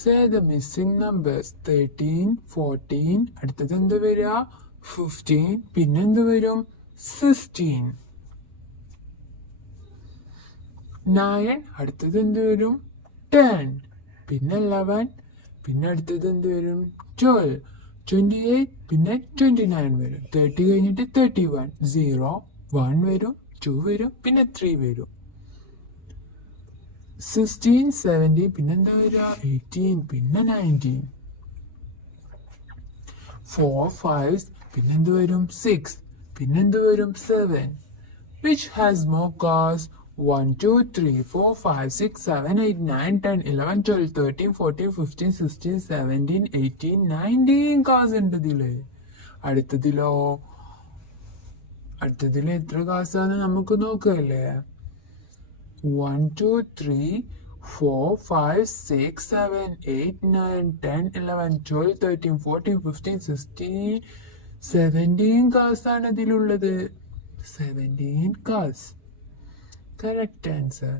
Say the missing numbers. 13, 14, അടുത്തത് എന്ത് വരിക? 15, പിന്നെന്ത് വരും? 16. 9, അടുത്തത് എന്ത് വരും? 10, പിന്നെ 11, പിന്നെ അടുത്തത് എന്ത് വരും? 12, 28, പിന്നെ 29 വരും. 30 കഴിഞ്ഞിട്ട് 31, 0, 1 വരും, 2 വരും, പിന്നെ 3 വരും. 16, 17, പിന്നെന്താ വരിക? 18, പിന്നെ 19. 4, 5, പിന്നെന്ത് വരും? 6, പിന്നെന്ത് വരും? 7. Which has more cars? 1, 2, 3, 4, 5, 6, 7, 8, 9, 10, 11, 12, 13, 14, 15, 16, 17, 18, 19 cars ഉണ്ട് ഇതില്. അടുത്തതിലോ എത്ര cars ആണ് നമുക്ക് നോക്കല്ലേ? 1, 2, 3, 4, 5, 6, 7, 8, 9, 10, 11, 12, 13, 14, 15, 16, 17 cars ആണ് ഇതിലുള്ളത്. 17 cars. Correct answer.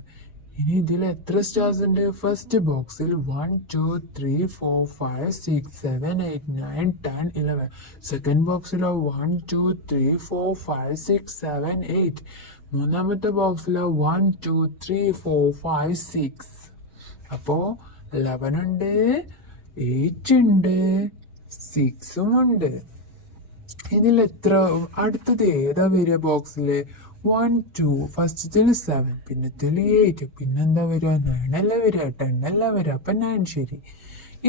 ഇനി ഇതിൽ എത്ര സ്റ്റാർസ് ഉണ്ട്? ഫസ്റ്റ് ബോക്സിൽ 1, 2, 3, 4, 5, 6, 7, 8, 9, 10, 11. സെക്കൻഡ് ബോക്സിലോ 1, 2, 3, 4, 5, 6, 7, 8. മൂന്നാമത്തെ ബോക്സിലോ 1, 2, 3, 4, 5, 6. അപ്പോ 11 ഉണ്ട്, 8 ഉണ്ട്, 6 ഉണ്ട്. ഇതിൽ എത്ര? അടുത്തത് ഏതാ വരിക ബോക്സില്? 1, 2, ഫസ്റ്റത്തിൽ 7, പിന്നത്തിൽ 8, പിന്നെന്താ വരിക? 9 അല്ല വരിക, 10 അല്ല വരിക. അപ്പൊ 9 ശരി.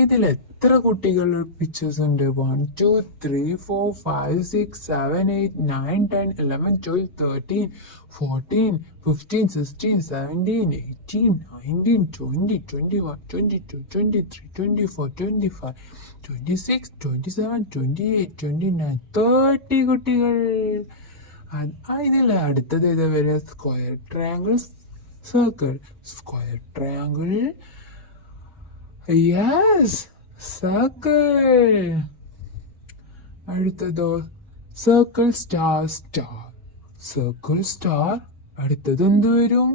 ഇതിൽ എത്ര കുട്ടികൾ പിക്ചേഴ്സ് ഉണ്ട്? 1, 2, 3, 4, 5, 6, 7, 8, 9, 10, 11, 12, 13, 14, 15, 16, 17, 18, 19, 20, 21, 22, 23, 24, 25, 26, 27, 28, 29, 30 കുട്ടികൾ. ഇതിൽ അടുത്തത് ഏതാ വരിക? Square, triangle, circle. Square, triangle, yes, circle. അടുത്തതോ? Circle, star, star. Circle, star. അടുത്തത് എന്ത് വരും?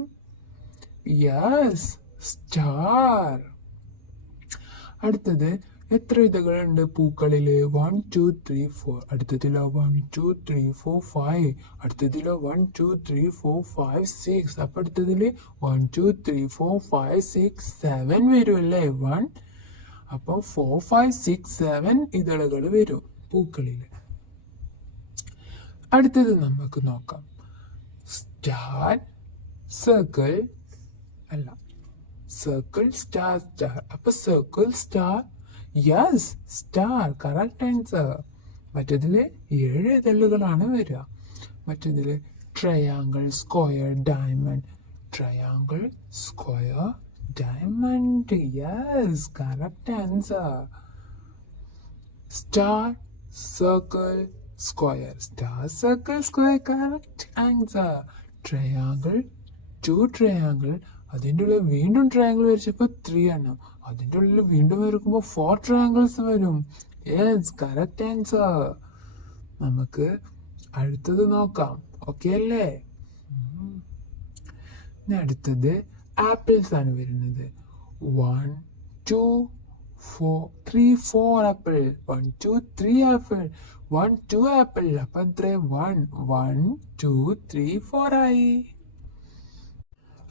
Yes, star. അടുത്തത് എത്ര ഇതകളുണ്ട് പൂക്കളില്? 1, 2, 3, 4. അടുത്തതിലോ 1, 2, 3, 4, 5. അടുത്തതിലോ 1, 2, 3, 4, 5, 6. അപ്പൊ അടുത്തതില് 1, 2, 3, 4, 5, 6, 7 വരും അല്ലേ? 1. അപ്പൊ 4, 5, 6, 7 ഇതളുകൾ വരും പൂക്കളില്. അടുത്തത് നമുക്ക് നോക്കാം. സ്റ്റാർ, സർക്കിൾ അല്ല, സർക്കിൾ, സ്റ്റാർ, സ്റ്റാർ. അപ്പൊ circle, star, yes, star. Correct answer. മറ്റേതില് 7 ഇതളുകളാണ് വരിക. മറ്റേതില് triangle, square, diamond. Triangle, square, diamond. Yes, correct answer. Star, circle, square. Star, circle, square. Correct answer. Triangle, 2 triangle. അതിൻ്റെ ഉള്ളിൽ വീണ്ടും ട്രയാങ്കിൾ വരച്ചപ്പോൾ 3 ആണ്. അതിൻ്റെ ഉള്ളിൽ വീണ്ടും വരക്കുമ്പോൾ 4 ട്രയാങ്കിൾസ് വരും. Yes, correct answer. നമുക്ക് അടുത്തത് നോക്കാം. ഓക്കെ അല്ലേ? അടുത്തത് ആപ്പിൾസ് ആണ് വരുന്നത്. 1, 2, 3, 4 ആപ്പിൾ. 1, 2, 3 ആപ്പിൾ. 1, 2 ആപ്പിൾ. അപ്പൊ എത്ര? 1, 2, 3, 4 ആയി.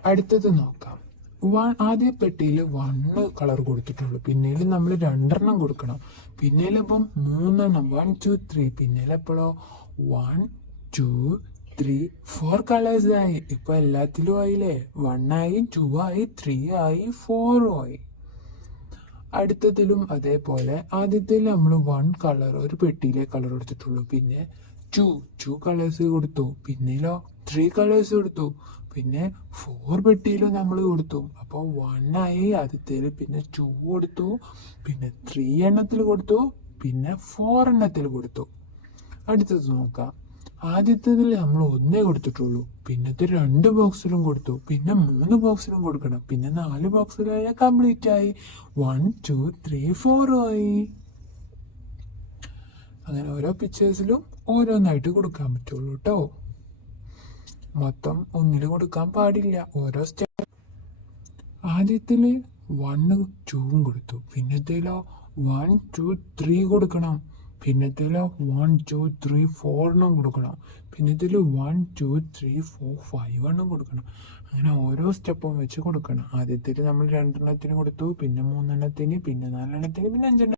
അടുത്തത് നോക്കാം. ആദ്യ പെട്ടിയിൽ 1 കളർ കൊടുത്തിട്ടുള്ളൂ. പിന്നീട് നമ്മൾ 2 കൊടുക്കണം. പിന്നീട് ഇപ്പം 3 1, 2, 3. പിന്നീട് എപ്പോഴോ 1, 2, 3, 4 കളേഴ്സ് ആയി. ഇപ്പൊ എല്ലാത്തിലും ആയില്ലേ? 1 ആയി, 2 ആയി, 3 ആയി, 4 ആയി. അടുത്തതിലും അതേപോലെ ആദ്യത്തിൽ നമ്മൾ 1 കളർ ഒരു പെട്ടിയിലെ കളർ കൊടുത്തിട്ടുള്ളൂ. പിന്നെ 2 കളേഴ്സ് കൊടുത്തു. പിന്നെയോ 3 കളേഴ്സ് കൊടുത്തു. പിന്നെ 4 പെട്ടിയിലും നമ്മൾ കൊടുത്തു. അപ്പോൾ 1 ആയി ആദ്യത്തിൽ, പിന്നെ 2 കൊടുത്തു, പിന്നെ 3 എണ്ണത്തിൽ കൊടുത്തു, പിന്നെ 4 എണ്ണത്തിൽ കൊടുത്തു. അടുത്തത് നോക്കാം. ആദ്യത്തതിൽ നമ്മൾ 1 കൊടുത്തിട്ടുള്ളൂ. പിന്നത്തെ 2 ബോക്സിലും കൊടുത്തു. പിന്നെ 3 ബോക്സിലും കൊടുക്കണം. പിന്നെ 4 ബോക്സിലായ കംപ്ലീറ്റ് ആയി. 1, 2, 3, 4 ആയി. അങ്ങനെ ഓരോ പിക്ചേഴ്സിലും ഓരോന്നായിട്ട് കൊടുക്കാൻ പറ്റുള്ളൂ കേട്ടോ. മൊത്തം ഒന്നിൽ കൊടുക്കാൻ പാടില്ല. ഓരോ സ്റ്റെപ്പ്. ആദ്യത്തില് 1 2 കൊടുത്തു. പിന്നത്തേലോ 1 2 3 കൊടുക്കണം. പിന്നത്തേലോ 1 2 3 4 എണ്ണം കൊടുക്കണം. പിന്നത്തേൽ 1 2 3 4 5 എണ്ണം കൊടുക്കണം. അങ്ങനെ ഓരോ സ്റ്റെപ്പും വെച്ച് കൊടുക്കണം. ആദ്യത്തേൽ നമ്മൾ 2 എണ്ണത്തിന് കൊടുത്തു, പിന്നെ 3 എണ്ണത്തിന്, പിന്നെ 4 എണ്ണത്തിന്, പിന്നെ 5 എണ്ണത്തിന്.